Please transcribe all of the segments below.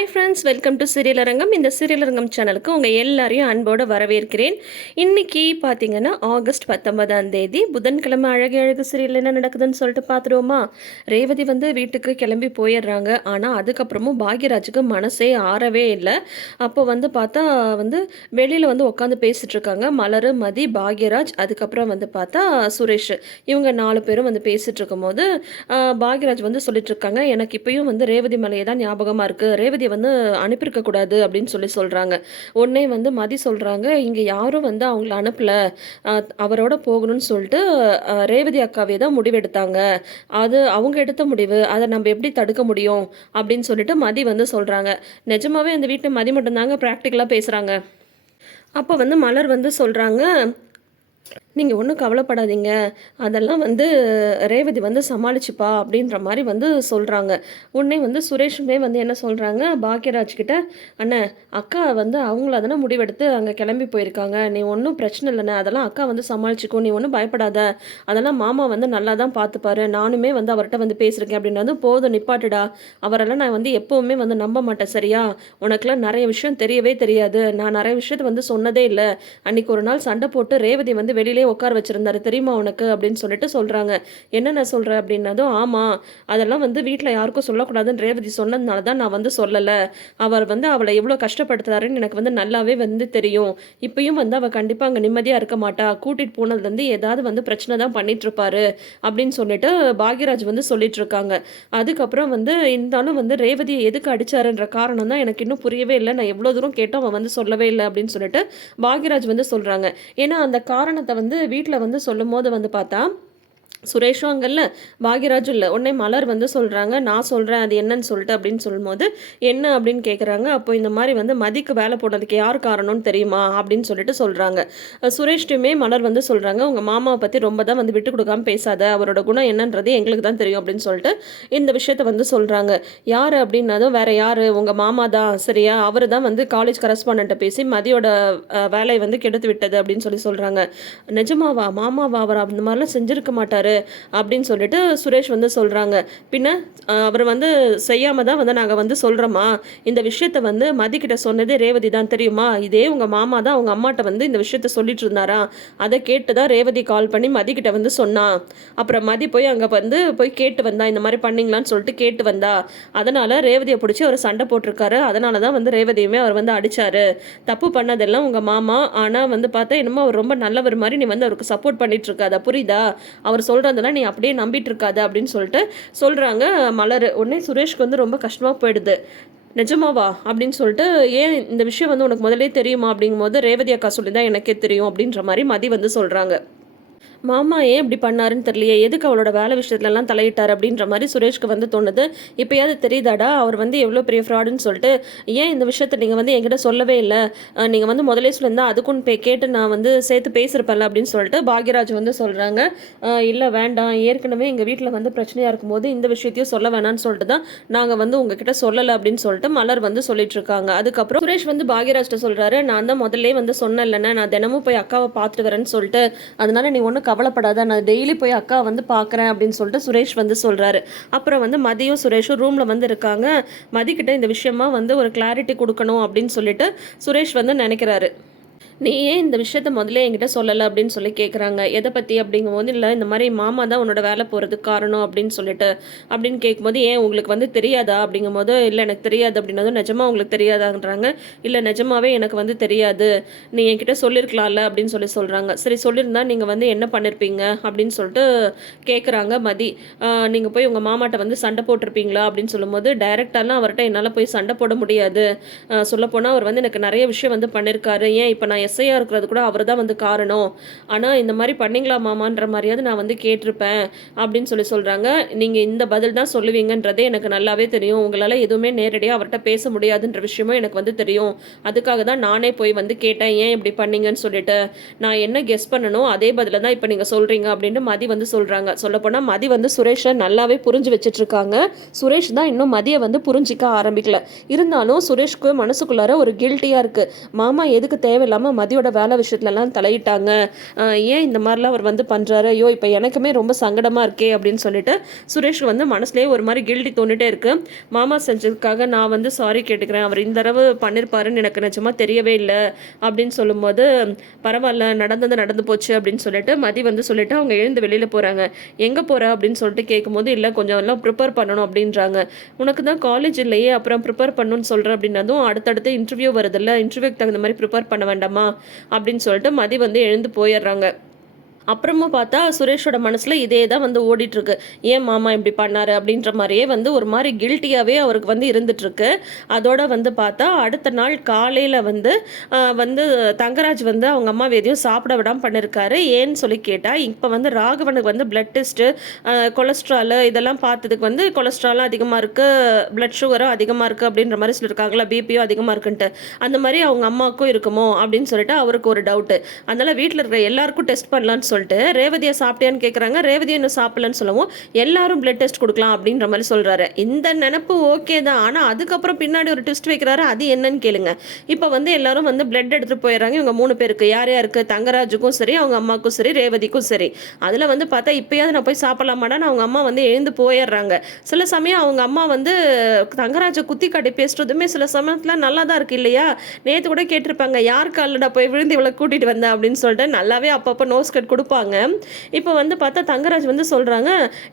Hi friends, welcome to serial அரங்கம். இந்த serial அரங்கம் சேனலுக்கு உங்கள் எல்லாரையும் அன்போடு வரவேற்கிறேன். இன்றைக்கி பார்த்தீங்கன்னா ஆகஸ்ட் 19 புதன்கிழமை அழகு அழகு சீரியல் என்ன நடக்குதுன்னு சொல்லிட்டு பார்த்துருவோமா. ரேவதி வீட்டுக்கு கிளம்பி போயிடுறாங்க. ஆனால் அதுக்கப்புறமும் பாக்யராஜுக்கு மனசே ஆறவே இல்லை. அப்போ பார்த்தா வெளியில் உட்காந்து பேசிகிட்டு இருக்காங்க. மலர், மதி, பாக்யராஜ், அதுக்கப்புறம் பார்த்தா சுரேஷ். இவங்க 4 பேரும் பேசிகிட்டு இருக்கும்போது பாக்யராஜ் சொல்லிட்டு இருக்காங்க, எனக்கு இப்பயும் ரேவதி மலையை தான் ஞாபகமாக இருக்குது, ரேவதியை அனுப்பியிருக்கக்கூடாது அப்படின்னு சொல்கிறாங்க. உடனே மதி சொல்கிறாங்க, இங்கே யாரும் அவங்கள அனுப்பலை, அவரோட போகணும்னு சொல்லிட்டு ரேவதி அக்காவே தான் முடிவெடுத்தாங்க, அது அவங்க எடுத்த முடிவு, அதை நம்ம எப்படி தடுக்க முடியும் அப்படின்னு சொல்லிட்டு மதி சொல்கிறாங்க. நிஜமாவே அந்த வீட்டில் மதி மட்டும்தாங்க ப்ராக்டிக்கலாக பேசுகிறாங்க. அப்போ மலர் சொல்கிறாங்க, நீங்கள் ஒன்றும் கவலைப்படாதீங்க, அதெல்லாம் ரேவதி சமாளிச்சுப்பா அப்படின்ற மாதிரி சொல்கிறாங்க. உடனே சுரேஷுமே என்ன சொல்கிறாங்க, பாக்யராஜ் கிட்ட, அண்ணே அக்கா அவங்கள தானே முடிவெடுத்து அங்கே கிளம்பி போயிருக்காங்க, நீ ஒன்றும் பிரச்சனை இல்லைண்ணே, அதெல்லாம் அக்கா சமாளிச்சுக்கோ, நீ ஒன்றும் பயப்படாத, அதெல்லாம் மாமா நல்லா தான் பார்த்துப்பாரு, நானுமே அவர்கிட்ட பேசியிருக்கேன் அப்படின்றது, போதும் நிப்பாட்டுடா, அவரெல்லாம் நான் எப்போவுமே நம்ப மாட்டேன், சரியா, உனக்குலாம் நிறைய விஷயம் தெரியவே தெரியாது, நான் நிறைய விஷயத்த சொன்னதே இல்லை, அன்றைக்கி ஒரு நாள் சண்டை போட்டு ரேவதி வெளியிலே உட்கார வச்சிருந்தாரு தெரியுமா உனக்கு அப்படின்னு சொல்லிட்டு சொல்கிறாங்க. என்னென்ன சொல்கிற அப்படின்னதும், ஆமாம் அதெல்லாம் வீட்டில் யாருக்கும் சொல்லக்கூடாதுன்னு ரேவதி சொன்னதுனால தான் நான் சொல்லலை, அவர் அவளை எவ்வளோ கஷ்டப்படுத்துறாருன்னு எனக்கு நல்லாவே தெரியும், இப்பயும் அவள் கண்டிப்பாக அங்கே நிம்மதியாக இருக்க மாட்டா, கூட்டிகிட்டு போனதுலேருந்து ஏதாவது பிரச்சனை தான் பண்ணிட்டு இருப்பாரு அப்படின்னு சொல்லிட்டு பாக்யராஜ் சொல்லிட்டு இருக்காங்க. அதுக்கப்புறம் இருந்தாலும் ரேவதியை எதுக்கு அடிச்சாருன்ற காரணம் தான் எனக்கு இன்னும் புரியவே இல்லை, நான் எவ்வளோ தூரம் கேட்டோம் அவன் சொல்லவே இல்லை அப்படின்னு சொல்லிட்டு பாக்யராஜ் சொல்கிறாங்க. ஏன்னா அந்த காரணத்தை வீட்டில் சொல்லும் போது பார்த்தா சுரேஷும் அங்கல்ல, பாக்யராஜும் இல்லை. உடனே மலர் சொல்கிறாங்க, நான் சொல்கிறேன் அது என்னன்னு சொல்லிட்டு அப்படின்னு சொல்லும்போது, என்ன அப்படின்னு கேட்குறாங்க. அப்போ இந்த மாதிரி மதிக்கு வேலை போடுறதுக்கு யார் காரணம்னு தெரியுமா அப்படின்னு சொல்லிட்டு சொல்கிறாங்க. சுரேஷ்டுமே மலர் சொல்கிறாங்க, உங்கள் மாமாவை பற்றி ரொம்ப தான் விட்டு கொடுக்காம பேசாத, அவரோட குணம் என்னன்றது எங்களுக்கு தான் தெரியும் அப்படின்னு சொல்லிட்டு இந்த விஷயத்த சொல்கிறாங்க. யார் அப்படின்னதும், வேற யார், உங்கள் மாமா தான், சரியா, அவர் தான் காலேஜ் கரஸ்பாண்டண்ட்டை பேசி மதியோட வேலையை கெடுத்து விட்டது அப்படின்னு சொல்கிறாங்க. நிஜமாவா, மாமாவா, அவர் அந்த மாதிரிலாம் செஞ்சுருக்க மாட்டார் அப்படின்னு சொல்லிட்டு சுரேஷ் சொல்கிறாங்க. பின்ன அவர் செய்யாம தான் நாங்கள் சொல்கிறோமா, இந்த விஷயத்த மதிக்கிட்ட சொன்னதே ரேவதி தான் தெரியுமா, இதே உங்கள் மாமா தான் அவங்க அம்மாட்ட இந்த விஷயத்த சொல்லிட்டு இருந்தாரா, அதை கேட்டு தான் ரேவதி கால் பண்ணி மதிக்கிட்ட சொன்னா, அப்புறம் மதி போய் அங்கே போய் கேட்டு வந்தா, இந்த மாதிரி பண்ணீங்களான்னு சொல்லிட்டு கேட்டு வந்தா, அதனால் ரேவதியை பிடிச்சி அவர் சண்டை போட்டிருக்காரு, அதனால தான் ரேவதியுமே அவர் அடித்தார், தப்பு பண்ணதெல்லாம் உங்கள் மாமா, ஆனால் பார்த்தா என்னமோ அவர் ரொம்ப நல்லவர் மாதிரி நீ அவருக்கு சப்போர்ட் பண்ணிட்டு இருக்காதா, புரியுதா, அவர் சொல்கிறதெல்லாம் நீ அப்படியே நம்பிட்டு இருக்காத அப்படின்னு சொல்லிட்டு சொல்கிறாங்க மலர். உடனே சுரேஷ்க்கு ரொம்ப கஷ்டமாக போயிடுது. நிஜமாவா அப்படின்னு சொல்லிட்டு, ஏன் இந்த விஷயம் உனக்கு முதலே தெரியுமா அப்படிங்கும்போது, ரேவதி அக்கா சொல்லி தான் எனக்கே தெரியும் அப்படின்ற மாதிரி மதி சொல்கிறாங்க. மாமா ஏன் இப்படி பண்ணாருன்னு தெரியலையே, எதுக்கு அவளோட வேலை விஷயத்துலலாம் தலையிட்டார் அப்படின்ற மாதிரி சுரேஷ்க்கு தோணுது. இப்போயாவது தெரியுதாடா அவர் எவ்வளோ பெரிய ஃப்ராடுன்னு சொல்லிட்டு, ஏன் இந்த விஷயத்த நீங்கள் என்கிட்ட சொல்லவே இல்லை, நீங்கள் முதலே சொல்லியிருந்தா அதுக்கும் கேட்டு நான் சேர்த்து பேசியிருப்பேன்ல அப்படின்னு சொல்லிட்டு பாக்யராஜ் சொல்கிறாங்க. இல்லை வேண்டாம், ஏற்கனவே எங்கள் வீட்டில் பிரச்சனையாக இருக்கும்போது இந்த விஷயத்தையும் சொல்ல வேணான்னு சொல்லிட்டு தான் நாங்கள் உங்ககிட்ட சொல்லலை அப்படின்னு சொல்லிட்டு மலர் சொல்லிட்டு இருக்காங்க. அதுக்கப்புறம் சுரேஷ் பாக்யராஜ்கிட்ட சொல்கிறாரு, நான் தான் முதல்லே சொன்னேன் இல்லைன்னா, நான் தினமும் போய் அக்காவை பார்த்துட்டு வரேன்னு சொல்லிட்டு, அதனால நீ ஒன்றும் கவலைப்படாத, நான் டெய்லி போய் அக்கா பார்க்குறேன் அப்படின்னு சொல்லிட்டு சுரேஷ் சொல்கிறாரு. அப்புறம் மதியும் சுரேஷும் ரூமில் இருக்காங்க. மதிக்கிட்ட இந்த விஷயமா ஒரு கிளாரிட்டி கொடுக்கணும் அப்படின்னு சொல்லிட்டு சுரேஷ் நினைக்கிறாரு. நீ ஏன் இந்த விஷயத்த முதல்ல என்கிட்ட சொல்லலை அப்படின்னு சொல்லி கேட்குறாங்க. எதை பற்றி அப்படிங்கும்போது, இல்லை இந்த மாதிரி மாமா தான் உன்னோட வேலை போகிறதுக்கு காரணம் அப்படின்னு சொல்லிட்டு அப்படின்னு கேட்கும்போது, ஏன் உங்களுக்கு தெரியாதா அப்படிங்கும்போது, இல்லை எனக்கு தெரியாது அப்படின்னதும், நிஜமாக உங்களுக்கு தெரியாதான்றாங்க. இல்லை நிஜமாவே எனக்கு தெரியாது, நீ என்கிட்ட சொல்லியிருக்கலாம்ல அப்படின்னு சொல்கிறாங்க. சரி சொல்லியிருந்தா நீங்கள் என்ன பண்ணியிருப்பீங்க அப்படின்னு சொல்லிட்டு கேட்குறாங்க மதி. நீங்கள் போய் உங்கள் மாமாட்ட சண்டை போட்டிருப்பீங்களா அப்படின்னு சொல்லும்போது, டைரெக்டாலாம் அவர்கிட்ட என்னால் போய் சண்டை போட முடியாது, சொல்லப்போனால் அவர் எனக்கு நிறைய விஷயம் பண்ணியிருக்காரு, ஏன் இப்போ நான் எஸ்ஐயாக இருக்கிறது கூட அவர் தான் காரணம், ஆனால் இந்த மாதிரி பண்ணிங்களா மாமான்ற மாதிரியாவது நான் கேட்டிருப்பேன் அப்படின்னு சொல்கிறாங்க. நீங்கள் இந்த பதில் தான் சொல்லுவீங்கன்றதே எனக்கு நல்லாவே தெரியும், உங்களால் எதுவுமே நேரடியாக அவர்கிட்ட பேச முடியாதுன்ற விஷயமும் எனக்கு தெரியும், அதுக்காக தான் நானே போய் கேட்டேன் ஏன் இப்படி பண்ணீங்கன்னு சொல்லிட்டு, நான் என்ன கெஸ் பண்ணணும் அதே பதில தான் இப்போ நீங்கள் சொல்கிறீங்க அப்படின்னு மதி சொல்கிறாங்க. சொல்லப்போனால் மதி சுரேஷை நல்லாவே புரிஞ்சு வச்சிட்ருக்காங்க. சுரேஷ் தான் இன்னும் மதியை புரிஞ்சிக்க ஆரம்பிக்கல. இருந்தாலும் சுரேஷ்க்கு மனசுக்குள்ளார ஒரு கில்ட்டியாக இருக்குது, மாமா எதுக்கு தேவையில்லாமல் மதியோட வேலை விஷயத்துலலாம் தலையிட்டாங்க, ஏன் இந்த மாதிரிலாம் அவர் வந்து பண்ணுறாரு, ஐயோ இப்போ எனக்குமே ரொம்ப சங்கடமாக இருக்கே அப்படின்னு சொல்லிட்டு சுரேஷ் வந்து மனசுலேயே ஒரு மாதிரி கில்ட்டி தோண்டிட்டே இருக்கு. மாமா செஞ்சதுக்காக நான் வந்து சாரி கேட்டுக்கிறேன், அவர் இந்த தடவை பண்ணியிருப்பாருன்னு எனக்கு நிஜமாக தெரியவே இல்லை அப்படின்னு சொல்லும்போது, பரவாயில்ல நடந்தது நடந்து போச்சு அப்படின்னு சொல்லிட்டு மதி வந்து சொல்லிட்டு அவங்க எழுந்து வெளியில் போகிறாங்க. எங்கே போகிற அப்படின்னு சொல்லிட்டு கேட்கும்போது, இல்லை கொஞ்சம் எல்லாம் ப்ரிப்பேர் பண்ணணும் அப்படின்றாங்க. உனக்கு தான் காலேஜ் இல்லையே அப்புறம் ப்ரிப்பேர் பண்ணணும்னு சொல்கிறேன் அப்படின்னதும், அடுத்தடுத்து இன்டர்வியூ வருதில்ல, இன்டர்வியூக்கு தகுந்த மாதிரி ப்ரிப்பேர் பண்ண வேண்டாமா அப்படின்னு சொல்லிட்டு மதி வந்து எழுந்து போயிடுறாங்க. அப்புறமா பார்த்தா சுரேஷோட மனசில் இதே தான் வந்து ஓடிட்டுருக்கு. ஏன் மாமா இப்படி பண்ணார் அப்படின்ற மாதிரியே வந்து ஒரு மாதிரி கில்ட்டியாகவே அவருக்கு வந்து இருந்துகிட்ருக்கு. அதோட வந்து பார்த்தா அடுத்த நாள் காலையில் வந்து வந்து தங்கராஜ் வந்து அவங்க அம்மா எதையும் சாப்பிட விடாமல் பண்ணியிருக்காரு. ஏன்னு சொல்லி கேட்டால், இப்போ வந்து ராகவனுக்கு வந்து பிளட் டெஸ்ட்டு, கொலஸ்ட்ராலு இதெல்லாம் பார்த்ததுக்கு வந்து கொலஸ்ட்ராலும் அதிகமாக இருக்குது, பிளட் சுகரும் அதிகமாக இருக்குது அப்படின்ற மாதிரி சொல்லியிருக்காங்களா, பிபியும் அதிகமாக இருக்குன்ட்டு. அந்த மாதிரி அவங்க அம்மாவுக்கும் இருக்குமோ அப்படின்னு சொல்லிட்டு அவருக்கு ஒரு டவுட்டு. அதனால் வீட்டில் இருக்கிற எல்லாருக்கும் டெஸ்ட் பண்ணலான்னு சொல்லிட்டு ரேவதியை சாப்பிட்டியான்னு கேட்குறாங்க. ரேவதியை இன்னும் சாப்பிடலன்னு சொல்லவும், எல்லாரும் பிளட் டெஸ்ட் கொடுக்கலாம் அப்படின்ற மாதிரி சொல்கிறாரு. இந்த நினப்பு ஓகே தான், ஆனால் அதுக்கப்புறம் பின்னாடி ஒரு டெஸ்ட் வைக்கிறாரு. அது என்னன்னு கேளுங்க. இப்போ வந்து எல்லாரும் வந்து பிளட் எடுத்துகிட்டு போயிடுறாங்க. இவங்க 3 பேருக்கு யார் யாருக்கு, தங்கராஜுக்கும் சரி, அவங்க அம்மாவுக்கும் சரி, ரேவதிக்கும் சரி. அதில் வந்து பார்த்தா இப்போயாவது நான் போய் சாப்பிடலாமாடான்னு அவங்க அம்மா வந்து எழுந்து போயிடுறாங்க. சில சமயம் அவங்க அம்மா வந்து தங்கராஜை குத்தி காட்டி பேசுறதுமே சில சமயத்தில் நல்லா தான் இருக்குது இல்லையா. நேற்று கூட கேட்டிருப்பாங்க, யார் காலடா போய் விழுந்து இவளை கூட்டிகிட்டு வந்தேன் அப்படின்னு சொல்லிட்டு நல்லாவே அப்பப்போ நோஸ் கட் கொடுப்பாங்க. இப்போ வந்து பார்த்தா தங்கராஜ் வந்து சொல்கிறாங்க,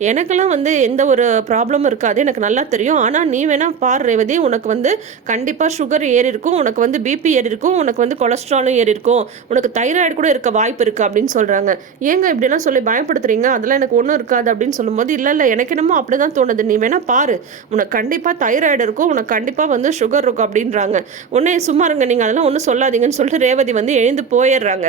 எனக்கெல்லாம் வந்து எந்த ஒரு ப்ராப்ளமும் இருக்காது, எனக்கு நல்லா தெரியும். ஆனால் நீ வேணா பார் ரேவதி, உனக்கு வந்து கண்டிப்பாக சுகர் ஏறி இருக்கும், உனக்கு வந்து பிபி ஏறி இருக்கும், உனக்கு வந்து கொலஸ்ட்ராலும் ஏறி இருக்கும், உனக்கு தைராய்டு கூட இருக்க வாய்ப்பு இருக்குது அப்படின்னு சொல்கிறாங்க. ஏங்க இப்படிலாம் சொல்லி பயப்படுத்துறீங்க, அதெல்லாம் எனக்கு ஒன்றும் இருக்காது அப்படின்னு சொல்லும்போது, இல்லை இல்லை எனக்கு என்னமோ அப்படி தான் தோணுது, நீ வேணா பாரு, உனக்கு கண்டிப்பாக தைராய்டு இருக்கும், உனக்கு கண்டிப்பாக வந்து சுகர் இருக்கும் அப்படின்றாங்க. உடனே சும்மா இருங்க நீங்கள், அதெல்லாம் ஒன்றும் சொல்லாதீங்கன்னு சொல்லிட்டு ரேவதி வந்து எழுந்து போயிடுறாங்க.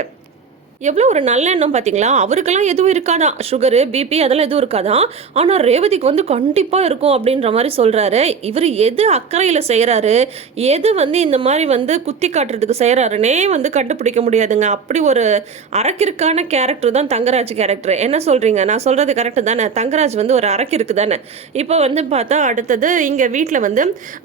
எவ்வளோ ஒரு நல்ல எண்ணம் பார்த்தீங்களா. அவருக்கெல்லாம் எதுவும் இருக்காதான், சுகரு பிபி அதெல்லாம் எதுவும் இருக்காதான். ஆனால் ரேவதிக்கு வந்து கண்டிப்பாக இருக்கும் அப்படின்ற மாதிரி சொல்கிறாரு. இவர் எது அக்கறையில் செய்கிறாரு, எது வந்து இந்த மாதிரி வந்து குத்தி காட்டுறதுக்கு செய்கிறாருன்னே வந்து கண்டுபிடிக்க முடியாதுங்க. அப்படி ஒரு அரக்கிற்கான கேரக்டர் தான் தங்கராஜ் கேரக்டர். என்ன சொல்கிறீங்க, நான் சொல்கிறது கரெக்டு தானே. தங்கராஜ் வந்து ஒரு அரக்கிற்கு தானே. இப்போ வந்து பார்த்தா அடுத்தது இங்கே வீட்டில் வந்து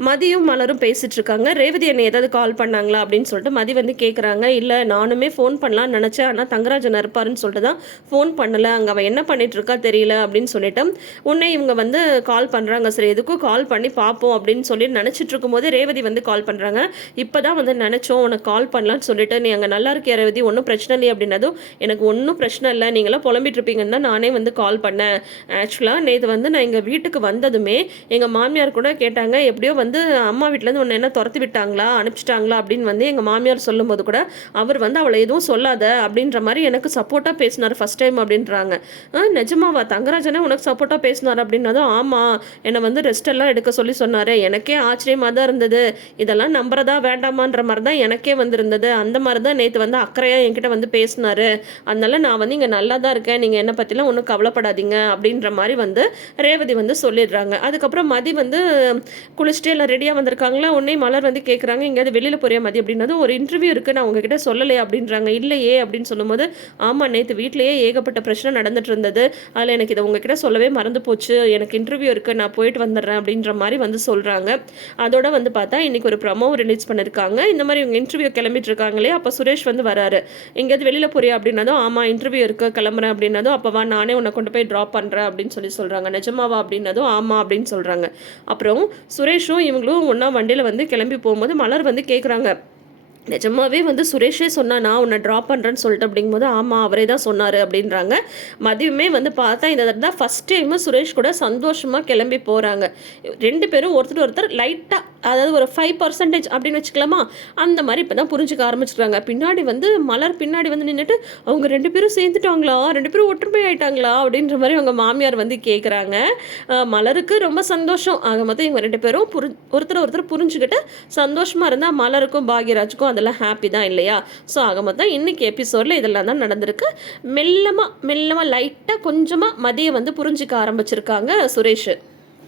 மதியும் மலரும் பேசிகிட்டு இருக்காங்க. ரேவதி என்னை ஏதாவது கால் பண்ணாங்களா அப்படின்னு சொல்லிட்டு மதி வந்து கேட்குறாங்க. இல்லை நானுமே ஃபோன் பண்ணலான்னு நினச்சேன், ஆனால் தங்கராஜன் இருப்பாருன்னு சொல்லிட்டு தான் ஃபோன் பண்ணலை, அங்கே அவன் என்ன பண்ணிட்டு இருக்கா தெரியல அப்படின்னு சொல்லிட்டு உடனே இவங்க வந்து கால் பண்ணுறாங்க. சரி எதுக்கும் கால் பண்ணி பார்ப்போம் அப்படின்னு சொல்லி நினச்சிட்டு இருக்கும்போது ரேவதி வந்து கால் பண்ணுறாங்க. இப்போ தான் வந்து நினச்சோம் உனக்கு கால் பண்ணலான்னு சொல்லிட்டு, நீ அங்கே நல்லா இருக்கியா ரேவதி, ஒன்றும் பிரச்சனை இல்லையா அப்படின்னதும், எனக்கு ஒன்றும் பிரச்சனை இல்லை, நீங்களாம் புலம்பிட்டு இருப்பீங்கன்னு தான் நானே வந்து கால் பண்ணேன். ஆக்சுவலாக நேற்று வந்து நான் எங்கள் வீட்டுக்கு வந்ததுமே எங்கள் மாமியார் கூட கேட்டாங்க, எப்படியோ வந்து அம்மா வீட்டிலேருந்து ஒன்று என்ன துரத்தி விட்டாங்களா அனுப்பிச்சிட்டாங்களா அப்படின்னு வந்து எங்கள் மாமியார் சொல்லும்போது கூட அவர் வந்து அவளை எதுவும் சொல்லாத அப்படின்ற மாதிரி எனக்கு சப்போர்ட்டாக பேசினார் ஃபஸ்ட் டைம் அப்படின்றாங்க. நிஜமாவா, தங்கராஜனே உனக்கு சப்போர்ட்டாக பேசினார் அப்படின்னதும், ஆமாம் என்னை வந்து ரெஸ்ட் எல்லாம் எடுக்க சொல்லி சொன்னார். எனக்கே ஆச்சரியமாக தான் இருந்தது, இதெல்லாம் நம்புறதா வேண்டாமான்ற மாதிரி தான் எனக்கே வந்திருந்தது. அந்த மாதிரி தான் நேற்று வந்து அக்கறையாக என்கிட்ட வந்து பேசினார். அதனால நான் வந்து இங்கே நல்லா தான் இருக்கேன், நீங்கள் என்னை பற்றிலாம் ஒன்றும் கவலைப்படாதீங்க அப்படின்ற மாதிரி வந்து ரேவதி வந்து சொல்லிடுறாங்க. அதுக்கப்புறம் மதி வந்து குளிச்சுட்டு எல்லாம் ரெடியாக வந்திருக்காங்களா. உடனே மலர் வந்து கேட்குறாங்க, எங்கேயாவது வெளியில் போறியா மதி அப்படின்னதும், ஒரு இன்டர்வியூ இருக்குது நான் உங்ககிட்ட சொல்லலையே அப்படின்றாங்க. இல்லையே அப்படின்னு சொல்லும்போது, ஆமாம் நேற்று வீட்டிலேயே ஏகப்பட்ட பிரச்சனை நடந்துட்டு இருந்தது, அதில் எனக்கு இதை உங்ககிட்ட சொல்லவே மறந்து போச்சு, எனக்கு இன்டர்வியூ இருக்குது நான் போயிட்டு வந்துடுறேன் அப்படின்ற மாதிரி வந்து சொல்கிறாங்க. அதோட வந்து பார்த்தா இன்றைக்கி ஒரு ப்ரமோ ரிலீஸ் பண்ணியிருக்காங்க. இந்த மாதிரி இவங்க இன்டர்வியூ கிளம்பிட்டு இருக்காங்களே, அப்போ சுரேஷ் வந்து வராரு. எங்கேயாவது வெளியில் போறியா அப்படின்னதும், ஆமாம் இன்டர்வியூ இருக்குது கிளம்புறேன் அப்படின்னதும், அப்போ வா நானே உன்னை கொண்டு போய் ட்ராப் பண்ணுறேன் அப்படின்னு சொல்லி சொல்கிறாங்க. நிஜமாவா அப்படின்னதும், ஆமாம் அப்படின்னு சொல்கிறாங்க. அப்புறம் சுரேஷும் இவங்களும் ஒன்றா வண்டியில் வந்து கிளம்பி போகும்போது மலர் வந்து கேட்குறாங்க, நிஜமாவே வந்து சுரேஷே சொன்னா நான் உன்னை ட்ராப் பண்ணுறேன்னு சொல்லிட்டு அப்படிங்கும்போது, ஆமாம் அவரே தான் சொன்னார் அப்படின்றாங்க. மதியமே வந்து பார்த்தா இந்த தடவை தான் ஃபஸ்ட் டைமு சுரேஷ் கூட சந்தோஷமாக கிளம்பி போகிறாங்க. 2 பேரும் ஒருத்தர் லைட்டாக, அதாவது ஒரு 5% அப்படின்னு வச்சுக்கலாமா, அந்த மாதிரி இப்போ தான் புரிஞ்சுக்க ஆரம்பிச்சுக்கிறாங்க. பின்னாடி வந்து மலர் பின்னாடி வந்து நின்றுட்டு, அவங்க 2 பேரும் சேர்ந்துட்டாங்களா, 2 பேரும் ஒற்றுமை ஆயிட்டாங்களா அப்படின்ற மாதிரி அவங்க மாமியார் வந்து கேட்குறாங்க. மலருக்கு ரொம்ப சந்தோஷம். ஆக மொத்தம் இவங்க 2 பேரும் ஒருத்தர் புரிஞ்சுக்கிட்டு சந்தோஷமாக இருந்தால் மலருக்கும் பாக்யராஜுக்கும் அதெல்லாம் ஹாப்பி தான் இல்லையா. ஸோ ஆக மொத்தம் இன்றைக்கி எபிசோடில் இதெல்லாம் தான் நடந்திருக்கு. மெல்லமாக லைட்டாக கொஞ்சமாக மதியை வந்து புரிஞ்சிக்க ஆரம்பிச்சிருக்காங்க சுரேஷ்.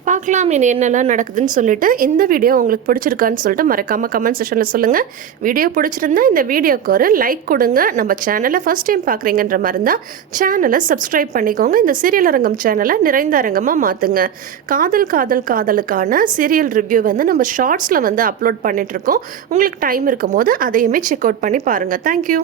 பார்க்கலாம் இனி என்னெல்லாம் நடக்குதுன்னு சொல்லிட்டு இந்த வீடியோ உங்களுக்கு பிடிச்சிருக்கான்னு சொல்லிட்டு மறக்காமல் கமெண்ட் செக்ஷனில் சொல்லுங்கள். வீடியோ பிடிச்சிருந்தா இந்த வீடியோக்கு ஒரு லைக் கொடுங்க. நம்ம சேனலை ஃபஸ்ட் டைம் பார்க்குறீங்கன்ற மாதிரி இருந்தால் சேனலை சப்ஸ்கிரைப் பண்ணிக்கோங்க. இந்த சீரியல் அரங்கம் சேனலை நிறைந்த அரங்கமாக மாற்றுங்க. காதல் காதல் காதலுக்கான சீரியல் ரிவ்யூ வந்து நம்ம ஷார்ட்ஸில் வந்து அப்லோட் பண்ணிகிட்ருக்கோம். உங்களுக்கு டைம் இருக்கும் போது அதையுமே செக் அவுட் பண்ணி பாருங்கள். தேங்க்யூ.